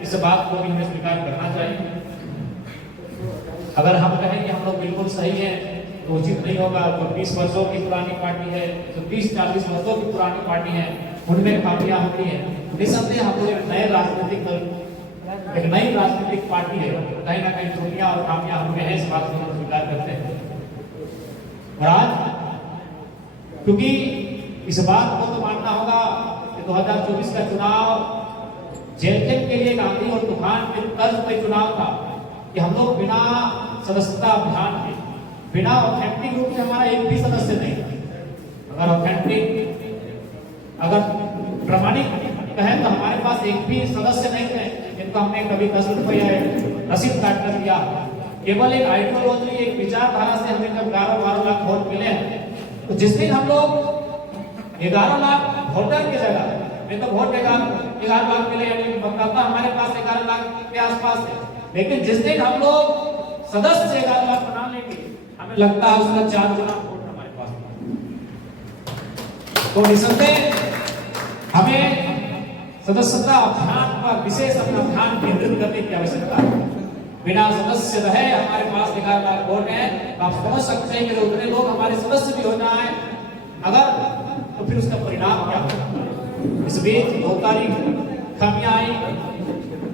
इस बात को भी हमें स्वीकार करना चाहिए। अगर हम कहें कि हम लोग बिल्कुल सही हैं तो उचित नहीं होगा। जो 20 वर्षों की पुरानी पार्टी है, जो 30-40 वर्षों की पुरानी पार्टी है, उनमें खामियां होती हैं। निसंदेह हम लोग एक नए राजनीतिक दल, एक नई राजनीतिक पार्टी है, कहीं ना कहीं त्रुटियां और खामियां हमें हैं, इस बात को हम स्वीकार करते हैं। और आज क्योंकि इस बात को तो मानना होगा कि 2024 का चुनाव जेल के लिए आंधी और तूफान के तर्ज पे चुनाव था कि हम लोग बिना सदस्यता अभियान के, बिना ऑथेंटिक रूप से हमारा एक भी सदस्य नहीं था। अगर ऑथेंटिक, अगर प्रामाणिक कहें तो हमारे पास एक भी सदस्य नहीं थे जिनको हमने कभी 10 रुपया रसीद काट कर दिया। केवल एक आइडियोलॉजी, एक विचारधारा से हमें जब 11-12 लाख वोट मिले हैं, तो जिस दिन हम लोग 11 लाख वोटर की जगह में तो वोट 11 लाख मिले, यानी मतदाता हमारे पास 11 लाख के आसपास है, लेकिन जिस दिन हम लोग सदस्य 11 लाख बना लेंगे, हमें लगता है उसका 4 गुना वोट हमारे पास। तो निसंदेह हमें सदस्यता अभियान पर विशेष अपना अभियान केंद्रित करने की आवश्यकता है। बिना सदस्य रहे हमारे पास 11 लाख वोट है, तो आप समझ सकते हैं कि उतने लोग हमारे सदस्य भी हो जाए अगर, तो फिर उसका परिणाम क्या होगा। इस बीच 2 तारीख खामियां आई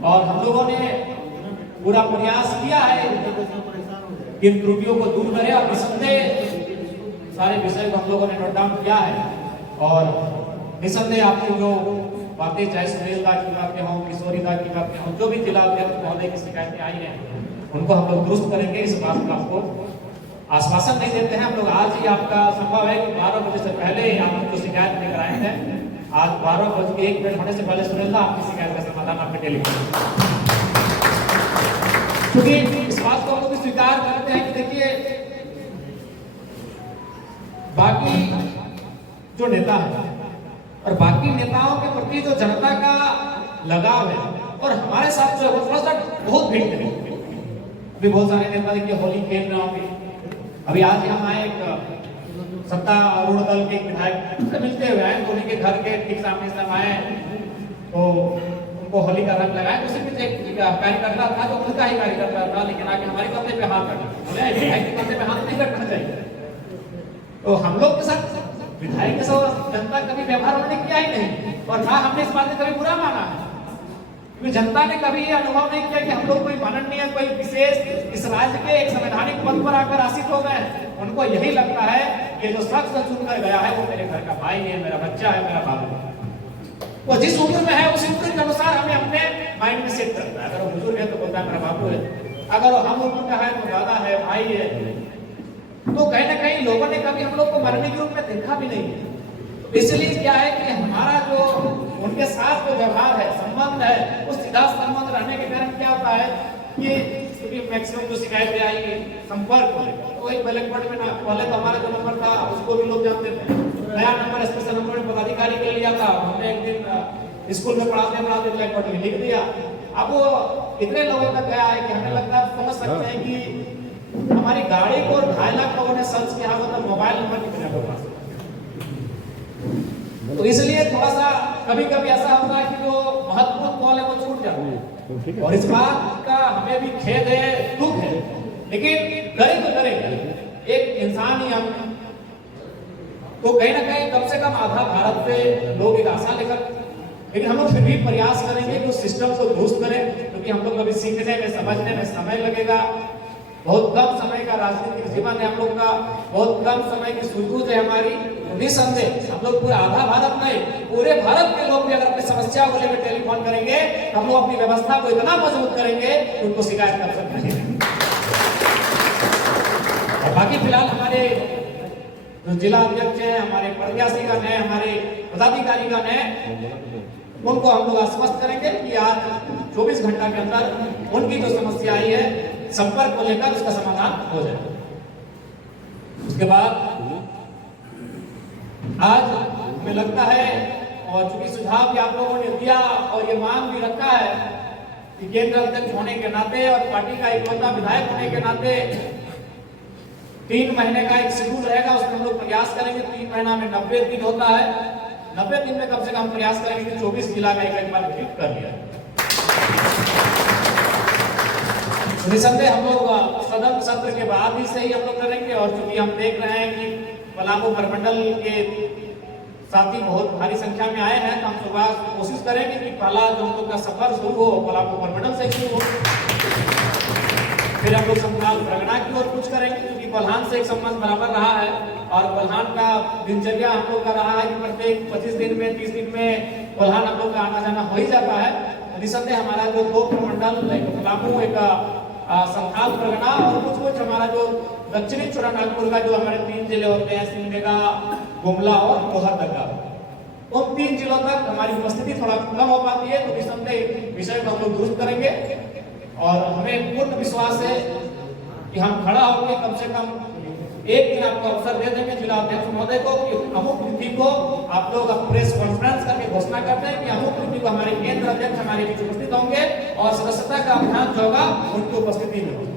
और हम लोगों ने पूरा प्रयास किया है कि इन त्रुटियों को दूर करें। और निसंदेह सारे विषय को हम लोगों ने नोट डाउन किया है और निसंदेह आपकी जो बातें, चाहे सुनील दा की बातें हों, किशोरी दा की बातें हों, जो भी जिला अध्यक्ष महोदय की शिकायतें आई हैं, उनको हम लोग दुरुस्त करेंगे। इस बात का आपको आश्वासन नहीं देते हैं हम लोग। आज ही आपका संभव है कि 12 बजे से पहले आप जो शिकायत लेकर आए हैं, आज 12:01 होने से पहले सुनील दा आपकी शिकायत का समाधान आपके टेलीफोन, क्योंकि इस बात को हम लोग स्वीकार करते हैं कि देखिए बाकी जो नेता है और बाकी नेताओं के प्रति जो जनता का लगाव है और हमारे साथ जो है थोड़ा सा बहुत भिन्न है। अभी बहुत सारे नेता देखिए होली खेल रहे होंगे। अभी आज हम आए एक सत्तारूढ़ दल के विधायक से मिलते हुए आए, होली के घर के ठीक सामने से हम आए तो उनको होली का रंग लगाया। उसी में एक कार्यकर्ता था जो खुद का ही कार्यकर्ता था, लेकिन आके हमारे कंधे पे हाथ रखा, बोले विधायक के कंधे पे हाथ नहीं रखना चाहिए। तो हम लोग के साथ विधायक के साथ जनता कभी व्यवहार उन्होंने किया ही नहीं और ना हमने इस बात में कभी बुरा माना है, क्योंकि जनता ने कभी ये अनुभव नहीं किया कि हम लोग कोई माननीय, कोई विशेष इस राज्य के एक संवैधानिक पद पर आकर आसीन हो गए। उनको यही लगता है कि जो शख्स चुनकर गया है वो मेरे घर का भाई है, मेरा बच्चा है, मेरा बाबू है। वो जिस उम्र में है उस उम्र के अनुसार हमें अपने माइंड में सेट करता है। अगर वो बुजुर्ग है तो बोलता है मेरा बाबू है, अगर वो हम उम्र का है तो दादा है, भाई है। तो कहीं ना कहीं लोगों ने कभी हम लोग को मरने के रूप में देखा भी नहीं है। इसलिए क्या है कि हमारा जो उनके साथ जो व्यवहार है, संबंध है, उस सीधा संबंध रहने के कारण क्या होता है कि मैक्सिमम जो शिकायतें आई संपर्क को लेकर, तो एक ब्लैक बोर्ड में ना, पहले तो हमारा जो नंबर था उसको भी लोग जानते थे, नया नंबर स्पेशल नंबर पदाधिकारी के लिया था। हमने एक दिन स्कूल में पढ़ाते ब्लैक बोर्ड में लिख दिया। अब वो इतने लोगों तक गया है कि हमें लगता है, समझ सकते हैं कि हमारी गाड़ी को 2.5 लाख लोगों ने सर्च किया होगा तो मोबाइल नंबर कितने लोगों पास। तो इसलिए थोड़ा सा कभी कभी ऐसा होता है कि जो महत्वपूर्ण कॉल है वो छूट जाता है और इस बात का हमें भी खेद है, दुख है, लेकिन करे तो करेगा एक इंसान ही हम। तो कहीं ना कहीं कम से कम आधा भारत पे लोग एक आशा लेकर, लेकिन हम लोग फिर भी प्रयास करेंगे कि उस सिस्टम को दुरुस्त करें, क्योंकि हम लोग अभी सीखने में, समझने में समय लगेगा। बहुत कम समय का राजनीतिक जीवन है हम लोग का, बहुत कम समय की सूझबूझ है हमारी। निसंदेह हम लोग पूरा आधा भारत नहीं, पूरे भारत के लोग भी अगर अपनी समस्या को लेकर टेलीफोन करेंगे, हम लोग अपनी व्यवस्था को इतना मजबूत करेंगे कि उनको शिकायत कर सकते हैं। और बाकी फिलहाल हमारे जो जिला अध्यक्ष हैं, हमारे प्रत्याशीगण हैं, हमारे पदाधिकारीगण हैं, उनको हम लोग आश्वस्त करेंगे कि आज 24 घंटा के अंदर उनकी जो समस्या आई है संपर्क को लेकर उसका समाधान हो जाए। उसके बाद आज हमें लगता है, और चूंकि सुझाव भी आप लोगों ने दिया और ये मांग भी रखा है कि केंद्र अध्यक्ष होने के नाते और पार्टी का इकलौता विधायक होने के नाते 3 महीने का एक शेड्यूल रहेगा, उसमें हम लोग प्रयास करेंगे। 3 महीना में 90 दिन होता है, 90 दिन में कम से कम प्रयास करेंगे कि 24 जिला का एक बार विजिट कर लिया। निसंदेह हम लोग सदन सत्र के बाद ही से ही हम लोग करेंगे। और चूंकि हम देख रहे हैं कि पलामू प्रमंडल के साथी बहुत भारी संख्या में आए हैं, तो हम सुबह कोशिश करेंगे कि पहला जो हम लोग का सफर शुरू हो पलामू प्रमंडल से शुरू हो, फिर हम लोग संथाल परगना की ओर कुछ करेंगे, क्योंकि कोल्हान से एक संबंध बराबर रहा है। और कोल्हान का दिनचर्या हम लोग का रहा है कि प्रत्येक 25 दिन में 30 दिन में कोल्हान हम लोग का आना जाना हो ही जाता है। निसंदेह हमारा जो 2 प्रमंडल, एक पलामू, एक संथाल परगना, और कुछ हमारा जो दक्षिणी छोटानागपुर का जो हमारे 3 जिले होते हैं, सिमडेगा, गुमला और लोहरदगा, उन 3 जिलों तक हमारी उपस्थिति थोड़ा कम हो पाती है। तो निसंदेह विषय को हम लोग दुरुस्त करेंगे और हमें पूर्ण विश्वास है कि हम खड़ा होकर कम से कम एक दिन आपको अवसर दे देंगे जिला अध्यक्ष महोदय को कि अमुक तिथि को आप लोग प्रेस कॉन्फ्रेंस करके घोषणा करते हैं कि अमुक तिथि को हमारे केंद्र अध्यक्ष हमारे बीच उपस्थित होंगे और सदस्यता का अभियान जो होगा उनकी उपस्थिति में होगा।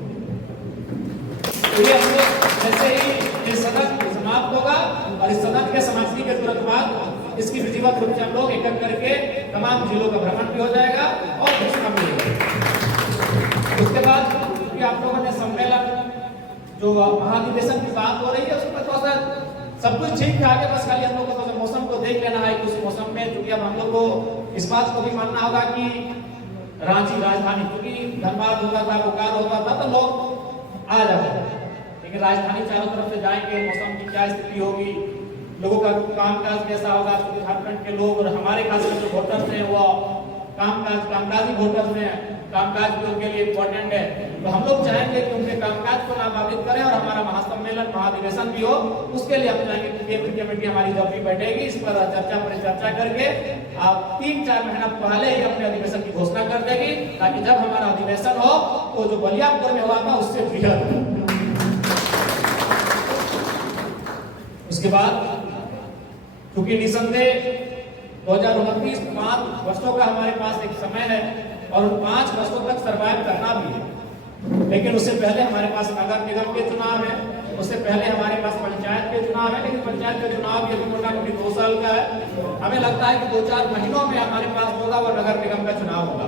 ये हम लोग जैसे ही ये सदन समाप्त होगा और इस सदन के समाप्ति के तुरंत बाद इसकी विधिवत रूप से हम लोग एक एक करके तमाम जिलों का भ्रमण भी हो जाएगा और घोषणा भी होगी। उसके बाद क्योंकि आप लोगों ने सम्मेलन जो महाधिवेशन की बात हो रही है उसमें थोड़ा सा सब कुछ ठीक ठाक है, बस खाली हम लोग को मौसम को देख लेना है कि उस मौसम में, क्योंकि अब हम लोग को इस बात को भी मानना होगा कि रांची राजधानी, क्योंकि धनबाद होता था, बोकारो होता था, तो लोग आ जाते हैं, लेकिन राजधानी चारों तरफ से जाएंगे, मौसम की क्या स्थिति होगी, लोगों का कामकाज कैसा होगा, क्योंकि झारखंड के लोग और हमारे खासकर जो वोटर्स हैं वो कामकाजी वोटर्स हैं, कामकाज भी उनके लिए इम्पोर्टेंट है। तो हम लोग चाहेंगे कि उनके कामकाज को ना बाधित करें और हमारा महासम्मेलन महाधिवेशन भी हो, उसके लिए हम चाहेंगे कि केंद्र कमेटी हमारी जब भी बैठेगी इस पर चर्चा करके आप 3-4 महीना पहले ही अपने अधिवेशन की घोषणा कर देगी, ताकि जब हमारा अधिवेशन हो तो जो बलियापुर में हुआ था उससे बृहद। उसके बाद क्योंकि निसंदेह 2029 5 वर्षों का हमारे पास एक समय है और उन 5 वर्षों तक सर्वाइव करना भी है, लेकिन उससे पहले हमारे पास नगर निगम के चुनाव है, उससे पहले हमारे पास पंचायत के चुनाव है, लेकिन पंचायत के चुनाव भी अभी मोटा-मोटी 2 साल का है। हमें लगता है कि 2-4 महीनों में हमारे पास होगा वो नगर निगम का चुनाव होगा।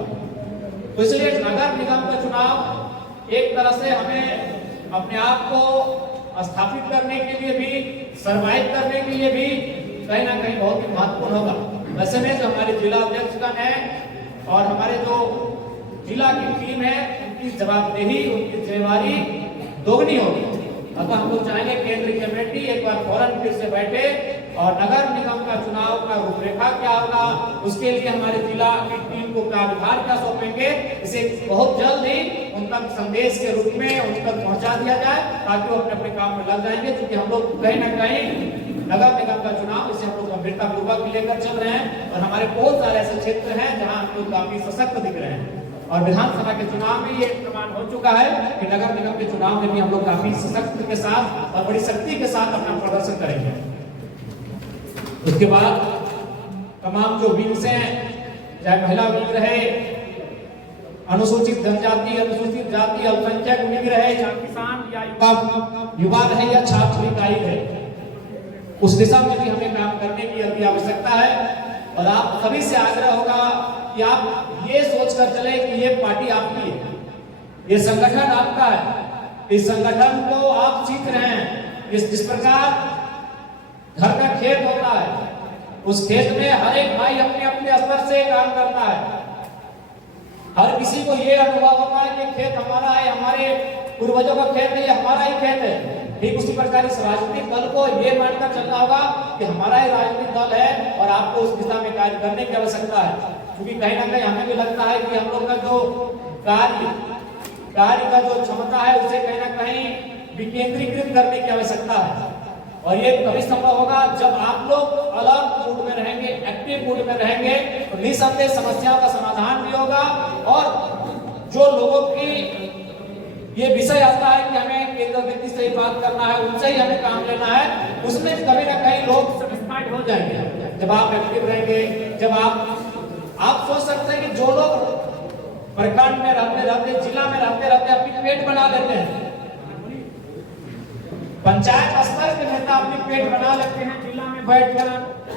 तो इसलिए नगर निगम का चुनाव एक तरह से हमें अपने आप को स्थापित करने के लिए भी, सर्वाइव करने के लिए भी कहीं ना कहीं बहुत ही महत्वपूर्ण होगा। वैसे में जो हमारे जिला अध्यक्षगण है और हमारे जो जिला की टीम है, उनकी जवाबदेही, उनकी जिम्मेवारी दोगुनी होगी। अतः हम लोग चाहेंगे केंद्रीय कमेटी एक बार फौरन फिर से बैठे और नगर निगम का चुनाव का रूपरेखा क्या होगा, उसके लिए हमारे जिला की टीम को कार्यभार क्या सौंपेंगे, इसे बहुत जल्द ही उन तक संदेश के रूप में उन तक पहुंचा दिया जाए, ताकि वो अपने अपने काम में लग जाएंगे। क्योंकि हम लोग कहीं ना कहीं नगर निगम का चुनाव इसे हम लोग गंभीरता पूर्वक लेकर चल रहे हैं और हमारे बहुत सारे ऐसे क्षेत्र हैं जहां हम लोग काफी सशक्त दिख रहे हैं। और विधानसभा के चुनाव में ये प्रमाण हो चुका है कि नगर निगम के चुनाव में भी हम लोग काफी सशक्त के साथ और बड़ी शक्ति के साथ अपना प्रदर्शन करेंगे। उसके बाद तमाम जो विंग्स हैं, चाहे महिला विंग रहे, अनुसूचित जनजाति, अनुसूचित जाति, अल्पसंख्यक विंग रहे, या किसान या युवा रहे या छात्र इकाई रहे, उस दिशा में भी हमें काम करने की अति आवश्यकता है। और आप सभी से आग्रह होगा कि आप ये सोचकर चले कि ये पार्टी आपकी है, ये संगठन आपका है, इस संगठन को आप सीख रहे हैं। जिस प्रकार घर का खेत होता है, उस खेत में हर एक भाई अपने अपने स्तर से काम करता है, हर किसी को ये अनुभव होता है कि खेत हमारा है, हमारे पूर्वजों का खेत नहीं, हमारा ही खेत है। ठीक उसी प्रकार इस राजनीतिक दल को ये मानकर चलना होगा कि हमारा ही राजनीतिक दल है और आपको उस दिशा में कार्य करने की आवश्यकता है। क्योंकि कहीं ना कहीं हमें भी लगता है कि हम लोग का जो कार्य का जो क्षमता है उसे कहीं ना कहीं विकेंद्रीकृत करने की आवश्यकता है। और ये तभी संभव होगा जब आप लोग अलर्ट मूड में रहेंगे, एक्टिव मूड में रहेंगे, तो निसंदेह समस्याओं का समाधान भी होगा। और जो लोगों की ये विषय आता है कि हमें केंद्र व्यक्ति से ही बात करना है, उनसे ही हमें काम लेना है, उसमें कभी ना कहीं लोग सेटिस्फाइड हो जाएंगे जब आप एक्टिव रहेंगे। जब आप सोच सकते हैं कि जो लोग प्रखंड में रहते जिला में रहते अपनी पेट बना लेते हैं, पंचायत स्तर के नेता अपनी पेट बना लेते हैं जिला में बैठकर,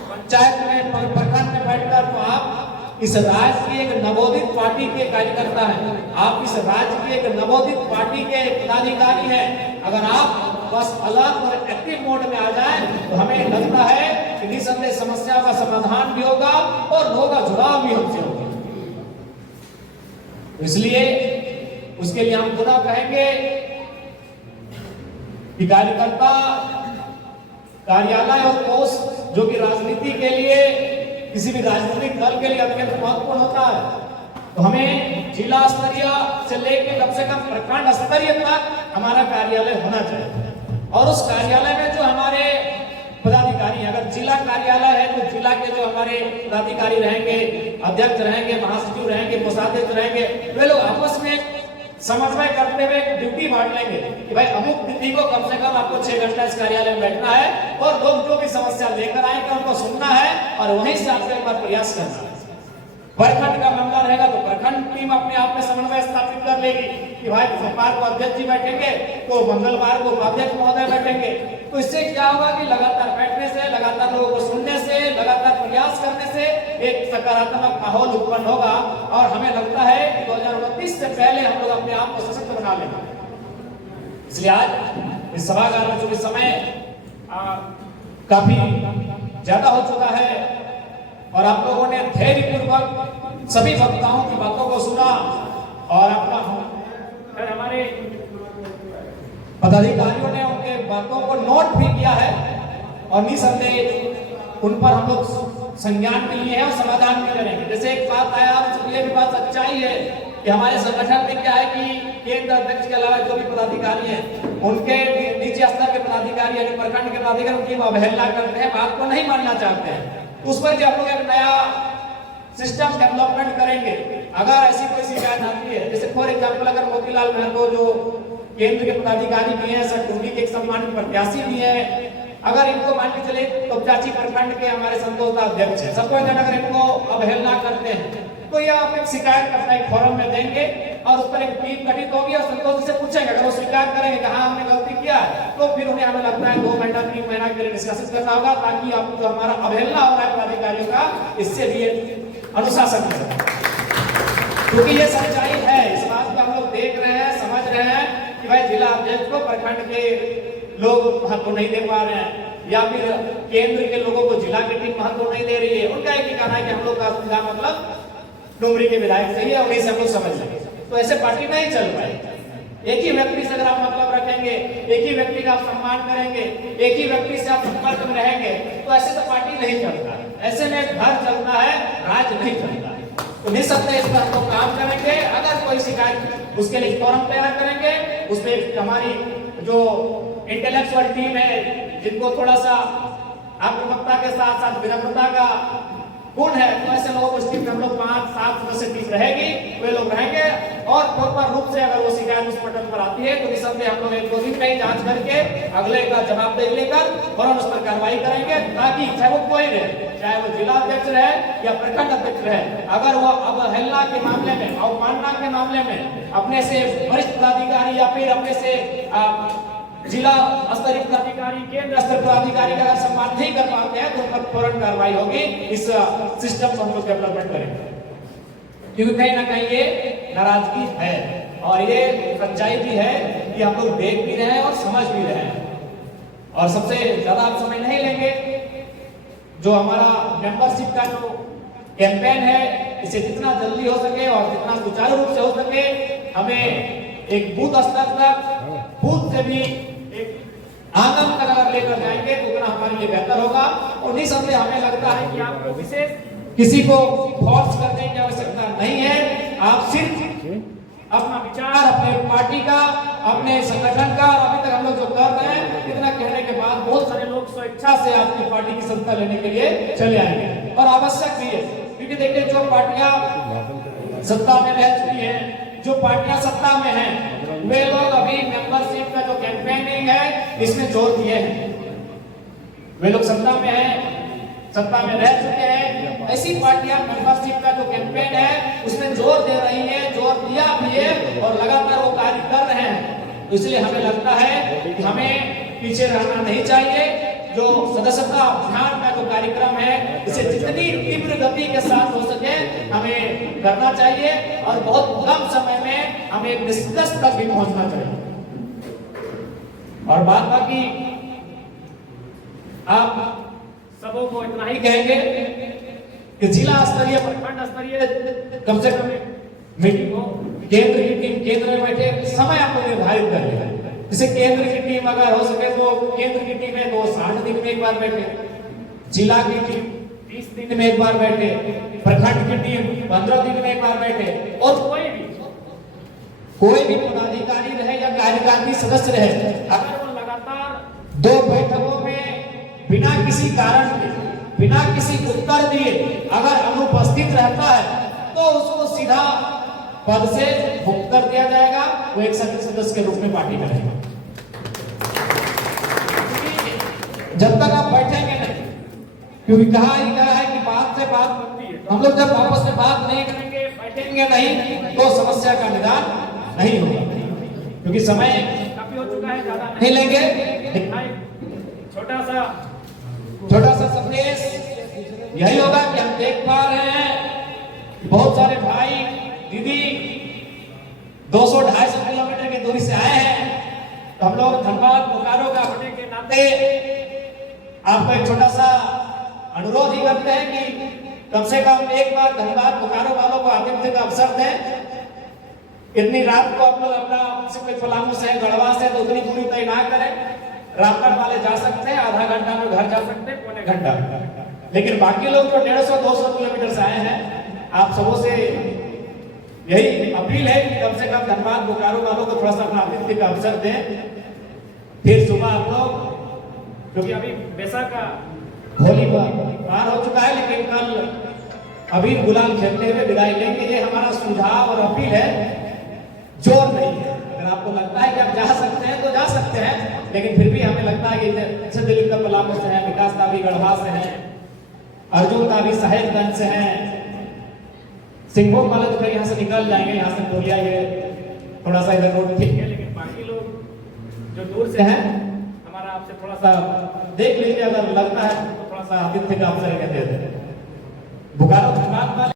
पंचायत में, प्रखंड में बैठकर, तो आप इस राज्य की एक नवोदित पार्टी के कार्यकर्ता हैं, आप इस राज्य की एक नवोदित पार्टी के पदाधिकारी हैं। अगर आप बस अलर्ट और एक्टिव मोड में आ जाएं तो हमें लगता है कि निसंदेह समस्या का समाधान भी होगा और लोगों का जुड़ाव भी हमसे होगा। इसलिए उसके लिए हम पुनः कहेंगे कि कार्यकर्ता कार्यालय और पोस्ट जो कि राजनीति के लिए किसी भी राजनीतिक दल के लिए अत्यंत महत्वपूर्ण होता है, तो हमें जिला स्तरीय से लेकर कम से कम प्रखंड स्तरीय तक हमारा कार्यालय होना चाहिए। और उस कार्यालय में जो हमारे पदाधिकारी हैं, अगर जिला कार्यालय है तो जिला के जो हमारे पदाधिकारी रहेंगे, अध्यक्ष रहेंगे, महासचिव रहेंगे, कोषाध्यक्ष रहेंगे, वे लोग आपस में समन्वय करते हुए ड्यूटी बांट लेंगे कि भाई अमुक तिथि को कम से कम आपको 6 घंटा इस कार्यालय में बैठना है और लोग जो भी समस्या लेकर आएंगे उनको सुनना है और वहीं से आपको एक बार प्रयास करना है। प्रखंड का मामला रहेगा तो प्रखंड टीम अपने आप में समन्वय स्थापित कर लेगी कि भाई सोमवार को अध्यक्ष जी बैठेंगे तो मंगलवार को उपाध्यक्ष महोदय बैठेंगे। तो इससे क्या होगा कि लगातार बैठने से, लगातार लोगों को सुनने से, लगातार प्रयास करने से एक सकारात्मक माहौल उत्पन्न होगा और हमें लगता है कि 2029 से पहले हम लोग अपने आप को सशक्त बना लेंगे। इसलिए आज इस सभागार में चूंकि समय काफी ज्यादा हो चुका है और आप लोगों ने धैर्यपूर्वक सभी वक्ताओं की बातों को सुना और अपना हमारे पदाधिकारियों ने उनके बातों को नोट भी किया है और निसंदेह उन पर हम लोग संज्ञान भी लिए हैं और समाधान भी करेंगे। जैसे एक बात आया, ये भी बात सच्चाई है कि हमारे संगठन में क्या है कि केंद्र अध्यक्ष के अलावा जो भी पदाधिकारी हैं उनके नीचे स्तर के पदाधिकारी यानी प्रखंड के पदाधिकारी उनकी अवहेलना करते हैं, बात को नहीं मानना चाहते हैं। उस पर हम लोग एक नया सिस्टम डेवलपमेंट करेंगे। अगर ऐसी कोई शिकायत आती है, जैसे फॉर एग्जाम्पल अगर मोतीलाल महतो जो केंद्र के पदाधिकारी भी हैं, सरकुंडी के एक सम्मानित प्रत्याशी भी हैं, अगर इनको मान के चले तो चाची प्रखंड के हमारे संतोष अध्यक्ष है, सबको अगर इनको अवहेलना करते हैं तो ये आप एक शिकायत करना एक फोरम में देंगे और उस पर एक टीम गठित होगी और संतोष से पूछेंगे। अगर वो स्वीकार करेंगे कि हाँ हमने गलती किया तो फिर उन्हें हमें लगता है 2 महीना 3 महीना के लिए डिस्कस करना होगा ताकि आप जो हमारा अवहेलना हो रहा है पदाधिकारियों का इससे भी अनुशासन करें। क्योंकि ये सच्चाई है, इस बात को हम लोग देख रहे हैं, समझ रहे हैं कि भाई जिला अध्यक्ष को प्रखंड के लोग महत्व नहीं दे पा रहे हैं या फिर केंद्र के लोगों को जिला की टीम महत्व नहीं दे रही है। उनका एक ही कहना है कि हम लोग का सीधा मतलब डुमरी के विधायक सही है और इसे हम लोग समझ लेंगे। तो ऐसे पार्टी नहीं चल पाएगी। एक ही व्यक्ति से अगर आप मतलब रखेंगे, एक ही व्यक्ति का आप सम्मान करेंगे, एक ही व्यक्ति से आप संपर्क में रहेंगे तो ऐसे तो पार्टी नहीं चलता। ऐसे में घर चलता है, राज्य नहीं चलता। तो निसंदेह इस पर हम लोग काम करेंगे। अगर कोई शिकायत उसके लिए फोरम तैयार करेंगे, उसमें हमारी जो इंटेलेक्चुअल टीम है जिनको थोड़ा सा आत्मवक्ता के साथ साथ विनम्रता का गुण है, तो ऐसे लोगों को टीम में हम लोग 5-7 सदस्य टीम रहेगी, वे लोग रहेंगे और प्रॉपर रूप से अगर वो शिकायत उस पटल पर आती है तो निसंदेह हम लोग 1-2 दिन में ही जांच करके अगले का जवाब दे लेकर और उस पर कार्रवाई करेंगे ताकि चाहे वो कोई रहे, चाहे वो जिला अध्यक्ष रहे या प्रखंड अध्यक्ष रहे, अगर वो अवहेलना के मामले में, अवमानना के मामले में अपने से वरिष्ठ पदाधिकारी या फिर अपने से जिला स्तरीय पदाधिकारी, केंद्र स्तर पदाधिकारी का अगर सम्मान नहीं कर पाते हैं तो उन पर फौरन कार्रवाई होगी। इस सिस्टम को हम लोग डेवलपमेंट करेंगे क्योंकि कहीं ना कहीं ये नाराजगी है और ये सच्चाई भी है, ये हम लोग देख भी रहे हैं और समझ भी रहे हैं। और सबसे ज्यादा आप समय नहीं लेंगे, जो हमारा मेंबरशिप का जो कैंपेन है इसे जितना जल्दी हो सके और जितना सुचारू रूप से हो सके हमें एक बूथ स्तर तक, बूथ से भी आंगन तक अगर लेकर जाएंगे तो उतना हमारे लिए बेहतर होगा। और निसंदेह हमें लगता है कि आपको विशेष किसी को फोर्स करने की आवश्यकता नहीं है। आप सिर्फ अपना विचार अपने पार्टी का, अपने संगठन का, और अभी तक हम लोग जो कर रहे हैं इतना कहने के बाद बहुत सारे लोग स्वेच्छा से आपकी पार्टी की सत्ता लेने के लिए चले आएंगे और आवश्यक भी है। क्योंकि देखिए जो पार्टियां सत्ता में रह चुकी हैं, जो पार्टियां सत्ता में हैं, वे लोग अभी मेंबरशिप का जो कैंपेनिंग है इसमें जोर दिए हैं। वे लोग सत्ता में हैं, सत्ता में रह चुके हैं, ऐसी पार्टियां मेंबरशिप का जो कैंपेन है उसमें जोर दे रही है, जोर दिया भी है और लगातार वो कार्य कर रहे हैं। तो इसलिए हमें लगता है कि हमें पीछे रहना नहीं चाहिए। जो सदस्यता अभियान का जो कार्यक्रम है इसे जितनी तीव्र गति के साथ हो सके हमें करना चाहिए और बहुत कम समय में हमें एक निष्कर्ष तक भी पहुंचना चाहिए। और बात बाकी आप सबों को इतना ही कहेंगे कि जिला स्तरीय प्रखंड स्तरीय कम से कम मीटिंग हो, केंद्र की टीम केंद्र में बैठे, समय आपको निर्धारित कर लेगा। जैसे केंद्र की टीम अगर हो सके तो केंद्र की टीम है तो 60 दिन में एक बार बैठे, जिला की टीम 30 दिन में एक बार बैठे, प्रखंड की टीम 15 दिन में एक बार बैठे, और कोई भी पदाधिकारी रहे या कार्यकारिणी सदस्य रहे, अगर वो लगातार 2 बैठकों में बिना किसी कारण के, बिना किसी उत्तर दिए अगर अनुपस्थित रहता है तो उसको सीधा पद से मुक्त कर दिया जाएगा, वो एक सदस्य के रूप में पार्टी का रहेगा। जब तक आप बैठेंगे नहीं, क्योंकि कहा है कि बात से बात बनती है, हम लोग जब आपस में बात नहीं करेंगे, बैठेंगे नहीं तो समस्या का निदान नहीं होगा। क्योंकि समय काफी हो चुका है, ज्यादा नहीं लेंगे। छोटा सा संदेश यही होगा कि हम देख पा रहे हैं बहुत सारे भाई दीदी 200-250 किलोमीटर की दूरी से आए हैं, तो हम लोग धनबाद बोकारो का होने के नाते आपको एक छोटा सा अनुरोध ही करते हैं कि कम से कम एक बार धनबाद बोकारो वालों को आतिथ्य का अवसर दें। इतनी रात को आप लोग अपना पलामू से गढ़वा से तो उतनी दूरी तय ना करें। रामगढ़ वाले जा सकते हैं, आधा घंटा में घर जा सकते हैं, पौने घंटा, लेकिन बाकी लोग जो 150-200 किलोमीटर से आए हैं, आप सबों से यही अपील है कि कम से कम धनबाद बोकारो वालों को थोड़ा सा अपना आतिथ्य का अवसर दें। फिर सुबह आप लोग, क्योंकि अभी बैसाख का होली पार हो चुका है, लेकिन कल अभी गुलाल खेलते हुए विदाई लेंगे। ये हमारा सुझाव और अपील है, जोर नहीं है। अगर आपको लगता है कि आप जा सकते हैं तो जा सकते हैं, लेकिन फिर भी हमें लगता है कि जैसे दिलीप का पलामू से है, विकास का भी गढ़वा से है, अर्जुन का भी साहेबगंज से है, सिंहभूम वाले तो फिर यहाँ से निकल जाएंगे, यहाँ से बोलिया ये थोड़ा सा इधर रोड ठीक है, लेकिन बाकी लोग जो दूर से हैं हमारा आपसे थोड़ा सा देख लीजिए, अगर लगता है तो थोड़ा सा आतिथ्य का अवसर दे दें। बोकारो धनबाद वाले